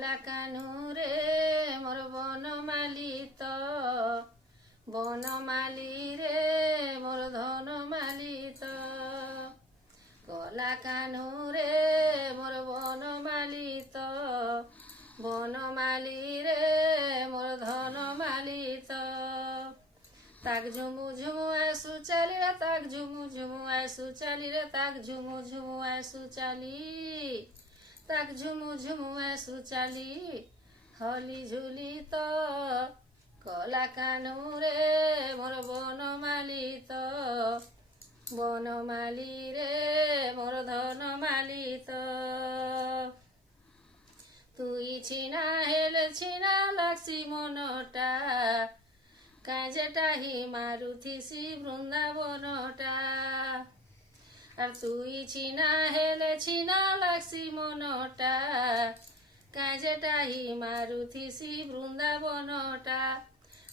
কলা কানুরে মোর বনমালী তো, বনমালী রে মোর ধনমালী তো। কলা কানুরে মোর বনমালী তো, বনমালী রে মোর ধনমালী তো। তাক ঝুমু ঝুমু আইসু চালি রে, তাক ঝুমু ঝুমু আইসু চালি রে, তাক ঝুমু ঝুমু আইসু চালি, তাক ঝুমু ঝুমু আইসু চালি। হলি ঝুলি তো কলা কানুরে মোর বনমালী তো, বনমালী রে মোর ধনমালী তো। তুই ছিনা হেলে ছিনা লাগছি মনটা, কাজেটাহি মারুথিসি বৃন্দাবনটা। আর তুই ছিনা হেলে ছিনা লাগছি মনটা, কাজেটাহি মারুথিসি বৃন্দাবনটা।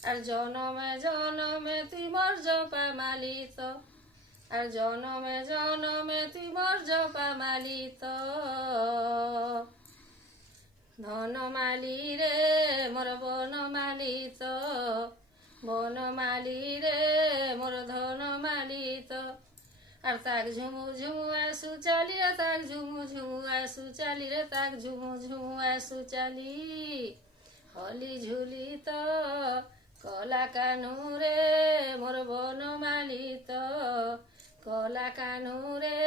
আর জনমে জনমে তুই মোর জপা মালি তো, আর জনমে জনমে তুই মোর জপা মালি তো। ধনমালী রে মোর বনমালী তো, বনমালী রে মোর ধনমালী তো। আর তাক ঝুমু ঝুমু আইসু চালি রে, তাক ঝুমু ঝুমু আইসু চালি রে, তাক ঝুমু ঝুমু আইসু চালি। হলি ঝুলি তো কলা কানুরে মোর বনমালী তো, কলা কানুরে